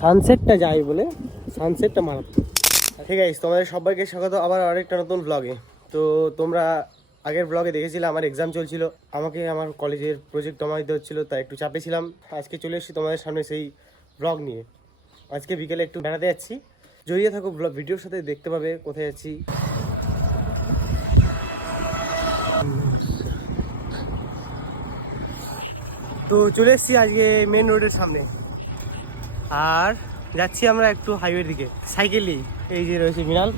সানসেটটা যাই বলে সানসেটটা মারাত্মক। ঠিক আছে, তোমাদের সবাইকে স্বাগত আবার আরেকটা নতুন ব্লগে। তো তোমরা আগের ব্লগে দেখেছিলে আমার এক্সাম চলছিল, আমাকে আমার কলেজের প্রজেক্ট জমা দিতে হচ্ছিলো, তাই একটু চাপে ছিলাম। আজকে চলে এসেছি তোমাদের সামনে সেই ব্লগ নিয়ে। আজকে বিকেলে একটু বেড়াতে যাচ্ছি, জড়িয়ে থাকো ভিডিওর সাথে, দেখতে পাবে কোথায় যাচ্ছি। তো চলে এসেছি আজকে মেন রোডের সামনে, আর যাচ্ছি আমরা একটু হাইওয়ের দিকে সাইকেলেই। এই যে রয়েছে মিনাল,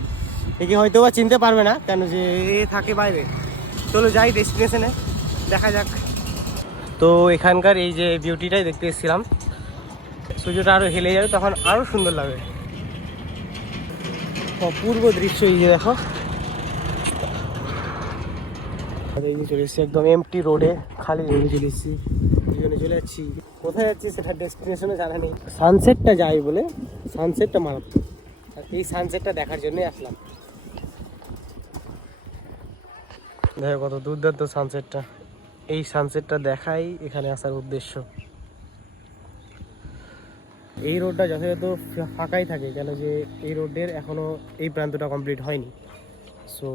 একে হয়তো বা চিনতে পারবে না কেন যে এ থাকে বাইরে। চলো যাই ডেস্টিনেশনে, দেখা যাক। তো এখানকার এই যে বিউটিটাই দেখতে এসেছিলাম, সূর্যটা আরও হেলে যাবে তখন আরও সুন্দর লাগবে। অপূর্ব দৃশ্য এই যে দেখো। এই যে চলে এসেছি একদম এমটি রোডে, খালি রোডে চলে এসেছি। এই জন্য চলে যাচ্ছি, কোথায় যাচ্ছি সেটা ডেস্টিনেশনে জানা নেই। সানসেটটা যাই বলে সানসেটটা মারাত্মক, আর এই সানসেটটা দেখার জন্যই আসলাম। দেখো কত দুর্দান্ত সানসেটটা, এই সানসেটটা দেখাই এখানে আসার উদ্দেশ্য। এই রোডটা যথাযথ ফাঁকাই থাকে কেন যে এই রোডের এখনো এই প্রান্তটা কমপ্লিট হয়নি। সো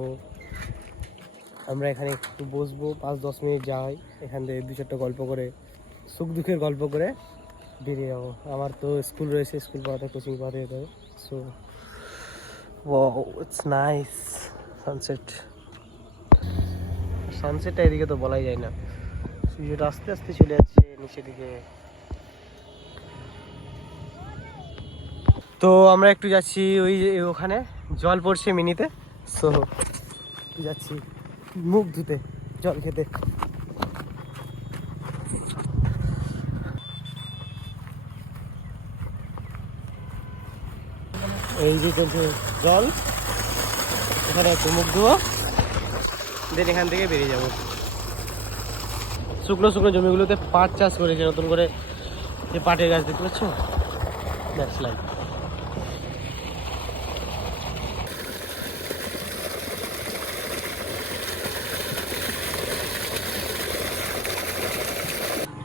আমরা এখানে একটু বসবো, 5-10 মিনিট যাই, এখান থেকে 2-4টা গল্প করে, সুখ দুঃখের গল্প করে বেরিয়ে যাবো। আমার তো স্কুল রয়েছে, স্কুল পড়াতে, কোচিং পড়াতে যেতে হবে। So it's nice sunset. সানসেটটা এদিকে তো বলাই যায় না, সূর্যটা আস্তে আস্তে চলে যাচ্ছে নিচের দিকে। তো আমরা একটু যাচ্ছি ওই ওখানে জল পড়ছে মিনিতে, সো যাচ্ছি মুখ ধুতে, জল খেতে। এই যে চলছে জল, এখানে একটু মুখ ধুবো, দেন এখান থেকে বেরিয়ে যাবো। শুকনো শুকনো জমিগুলোতে পাট চাষ করেছে নতুন করে, যে পাটের গাছ দেখতে পাচ্ছ, দ্যাটস লাইক।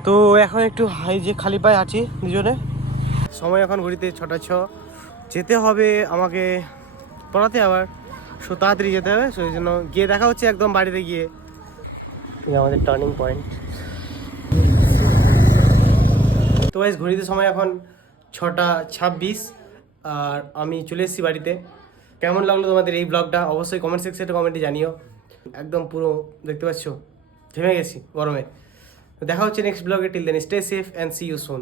তো এখন একটু হাই যে খালি পায়ে আছি দুজনে। সময় এখন ঘড়িতে 6টা 6, যেতে হবে আমাকে পড়াতে আবার, সো তাড়াতাড়ি যেতে হবে। সো এই জন্য গিয়ে দেখা হচ্ছে একদম বাড়িতে গিয়ে। আমাদের টার্নিং পয়েন্ট। তো গাইস ঘড়িতে সময় এখন 6টা 26, আর আমি চলে এসেছি বাড়িতে। কেমন লাগলো তোমাদের এই ব্লগটা অবশ্যই কমেন্ট সেকশনে কমেন্টে জানিও। একদম পুরো দেখতে পাচ্ছ ঘেমে গেছি গরমে। দেখা হচ্ছে নেক্সট ব্লগে, till then stay safe and see you soon.